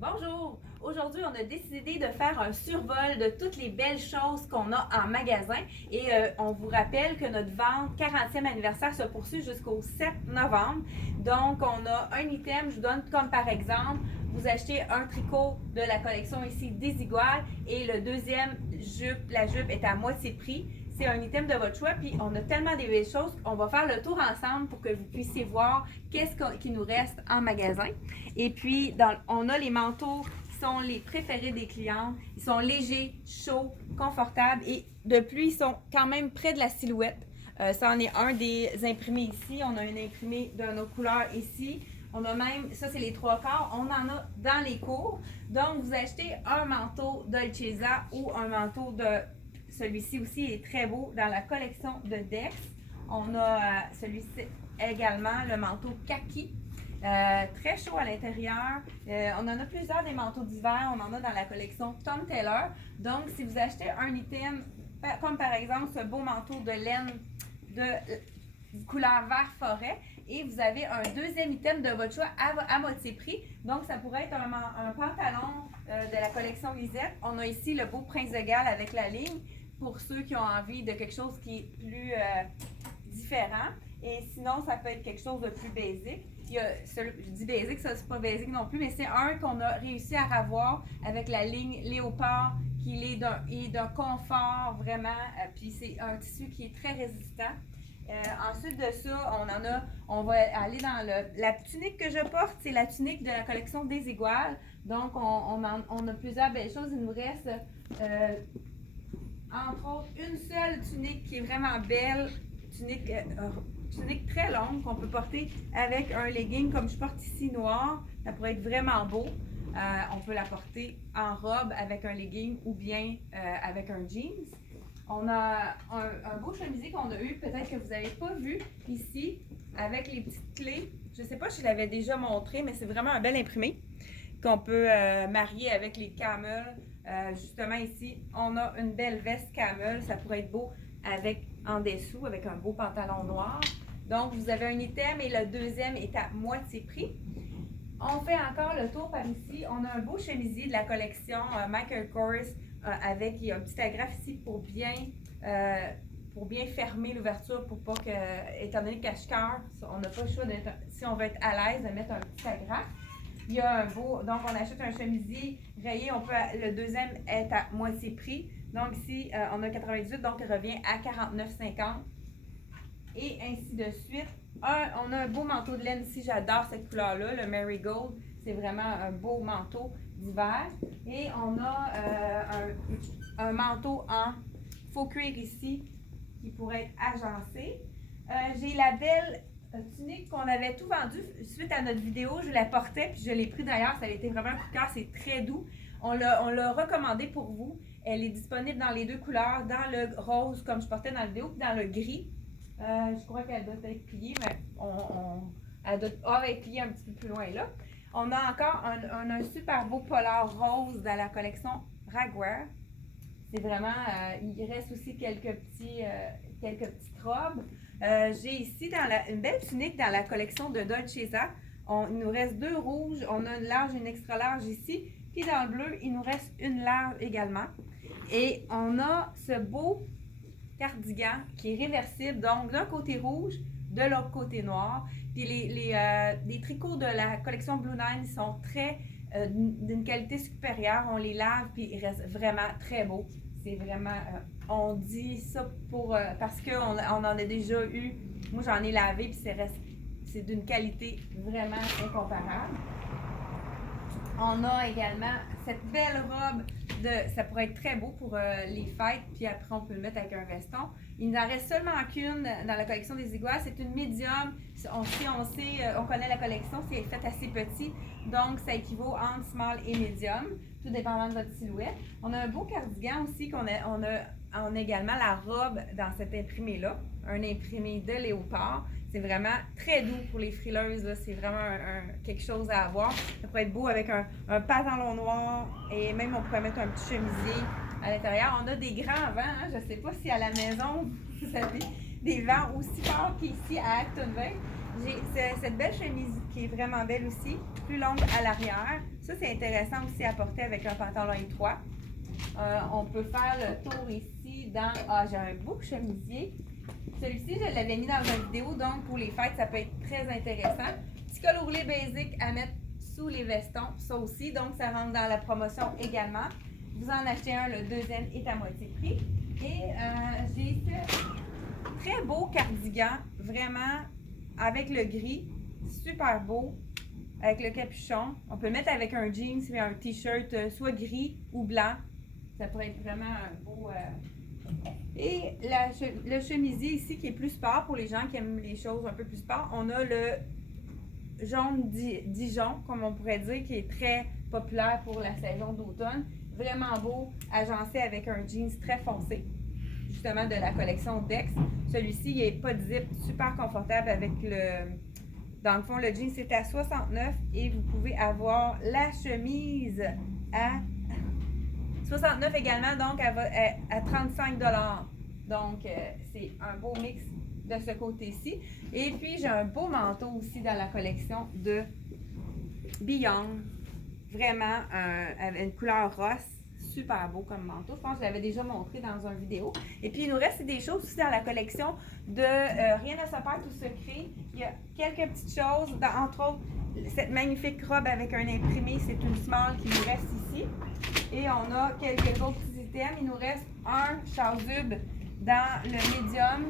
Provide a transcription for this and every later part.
Bonjour! Aujourd'hui, on a décidé de faire un survol de toutes les belles choses qu'on a en magasin et on vous rappelle que notre vente 40e anniversaire se poursuit jusqu'au 7 novembre. Donc, on a un item, je vous donne comme par exemple, vous achetez un tricot de la collection ici Desigual et le deuxième jupe, la jupe est à moitié prix. C'est un item de votre choix, puis on a tellement de belles choses qu'on va faire le tour ensemble pour que vous puissiez voir qu'est-ce qui nous reste en magasin. Et puis, on a les manteaux qui sont les préférés des clients. Ils sont légers, chauds, confortables et de plus, ils sont quand même près de la silhouette. Ça en est un des imprimés ici. On a une imprimée de nos couleurs ici. On a même, ça c'est les trois quarts, on en a dans les cours. Donc, vous achetez un manteau Dolcezza ou un manteau de celui-ci aussi est très beau dans la collection de Dex. On a celui-ci également, le manteau kaki. Très chaud à l'intérieur. On en a plusieurs des manteaux d'hiver. On en a dans la collection Tom Taylor. Donc, si vous achetez un item, comme par exemple ce beau manteau de laine de couleur vert forêt, et vous avez un deuxième item de votre choix à moitié prix. Donc, ça pourrait être un pantalon de la collection Lisette. On a ici le beau Prince de Galles avec la ligne pour ceux qui ont envie de quelque chose qui est plus différent. Et sinon, ça peut être quelque chose de plus basique. Je dis basique, ça c'est pas basique non plus, mais c'est un qu'on a réussi à avoir avec la ligne léopard qui est d'un confort vraiment, puis c'est un tissu qui est très résistant. Ensuite de ça, on va aller dans la tunique que je porte, c'est la tunique de la collection Desigual. Donc, on a plusieurs belles choses. Il nous reste, entre autres, une seule tunique qui est vraiment belle, tunique très longue qu'on peut porter avec un legging comme je porte ici noir. Ça pourrait être vraiment beau. On peut la porter en robe avec un legging ou bien avec un jeans. On a un beau chemisier qu'on a eu, peut-être que vous n'avez pas vu ici, avec les petites clés. Je ne sais pas si je l'avais déjà montré, mais c'est vraiment un bel imprimé qu'on peut marier avec les camels. Justement ici, on a une belle veste camel. Ça pourrait être beau avec en dessous, avec un beau pantalon noir. Donc, vous avez un item et le deuxième est à moitié prix. On fait encore le tour par ici. On a un beau chemisier de la collection Michael Kors avec il y a un petit agrafe ici pour bien fermer l'ouverture pour pas que, étant donné cache-cœur, on n'a pas le choix si on veut être à l'aise de mettre un petit agrafe. Il y a un beau, donc on achète un chemisier rayé, le deuxième est à moitié prix. Donc ici, on a 98, donc il revient à 49,50. Et ainsi de suite. On a un beau manteau de laine ici, j'adore cette couleur-là, le Marigold. C'est vraiment un beau manteau d'hiver. Et on a un manteau en faux cuir ici qui pourrait être agencé. J'ai la belle tunique qu'on avait tout vendu suite à notre vidéo. Je la portais puis je l'ai pris d'ailleurs. Ça a été vraiment un coup de cœur. C'est très doux. On l'a recommandé pour vous. Elle est disponible dans les deux couleurs, dans le rose comme je portais dans la vidéo, puis dans le gris. Je crois qu'elle doit être pliée, mais elle doit être pliée un petit peu plus loin là. On a encore un super beau polar rose dans la collection Ragwear. C'est vraiment, il reste aussi quelques petites robes. J'ai ici une belle tunique dans la collection de Dolcezza. Il nous reste deux rouges, on a une large et une extra large ici. Puis dans le bleu, il nous reste une large également. Et on a ce beau cardigan qui est réversible, donc d'un côté rouge, de l'autre côté noir. Puis les tricots de la collection Blue Nine sont très d'une qualité supérieure. On les lave puis ils restent vraiment très beaux. C'est vraiment, on dit ça parce qu'on en a déjà eu. Moi j'en ai lavé puis c'est d'une qualité vraiment incomparable. On a également cette belle robe ça pourrait être très beau pour les fêtes, puis après on peut le mettre avec un veston. Il n'en reste seulement qu'une dans la collection Desigual, c'est une médium. On connaît la collection, c'est fait assez petit, donc ça équivaut entre small et medium, tout dépendant de votre silhouette. On a un beau cardigan aussi on a également la robe dans cet imprimé-là, un imprimé de léopard. C'est vraiment très doux pour les frileuses. Là. C'est vraiment quelque chose à avoir. Ça pourrait être beau avec un pantalon noir et même on pourrait mettre un petit chemisier à l'intérieur. On a des grands vents. Hein? Je ne sais pas si à la maison, vous avez des vents aussi forts qu'ici à Actonville. J'ai cette belle chemise qui est vraiment belle aussi, plus longue à l'arrière. Ça, c'est intéressant aussi à porter avec un pantalon étroit. On peut faire le tour ici dans... Ah, j'ai un beau chemisier. Celui-ci, je l'avais mis dans une vidéo, donc pour les fêtes, ça peut être très intéressant. Petit col ourlet basic à mettre sous les vestons, ça aussi, donc ça rentre dans la promotion également. Vous en achetez un, le deuxième est à moitié prix. Et j'ai ce très beau cardigan, vraiment avec le gris, super beau, avec le capuchon. On peut le mettre avec un jeans et un t-shirt, soit gris ou blanc. Ça pourrait être vraiment un beau... Et le chemisier ici qui est plus sport pour les gens qui aiment les choses un peu plus sport. On a le jaune Dijon, comme on pourrait dire, qui est très populaire pour la saison d'automne. Vraiment beau, agencé avec un jeans très foncé, justement de la collection Dex. Celui-ci, il n'est pas de zip, super confortable avec le... Dans le fond, le jeans c'est à 69 et vous pouvez avoir la chemise à 69 également, donc elle va à 35 $. Donc, c'est un beau mix de ce côté-ci. Et puis, j'ai un beau manteau aussi dans la collection de Beyond. Vraiment, avec une couleur rose. Super beau comme manteau. Je pense que je l'avais déjà montré dans une vidéo. Et puis, il nous reste des choses aussi dans la collection de Rien ne se perd, tout se crée. Il y a quelques petites choses, entre autres, cette magnifique robe avec un imprimé. C'est une small qui nous reste ici. Et on a quelques autres petits items. Il nous reste un chasuble dans le médium,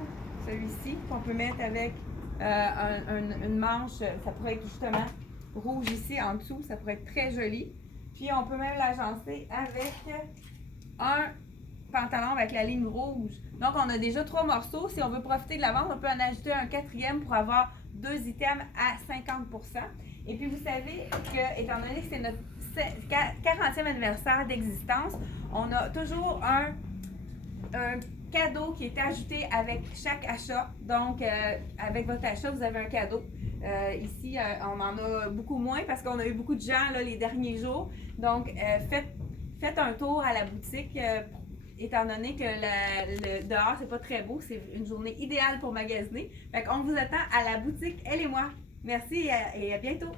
celui-ci, qu'on peut mettre avec une manche. Ça pourrait être justement rouge ici en dessous. Ça pourrait être très joli. Puis on peut même l'agencer avec un pantalon avec la ligne rouge. Donc on a déjà 3 morceaux. Si on veut profiter de la vente, on peut en ajouter un 4e pour avoir 2 items à 50%. Et puis vous savez que, étant donné que c'est notre 40e anniversaire d'existence, on a toujours un cadeau qui est ajouté avec chaque achat. Donc, avec votre achat, vous avez un cadeau. Ici, on en a beaucoup moins parce qu'on a eu beaucoup de gens là, les derniers jours. Donc, faites un tour à la boutique. Étant donné que le dehors, c'est pas très beau, c'est une journée idéale pour magasiner. Fait qu'on vous attend à la boutique, elle et moi. Merci et à bientôt.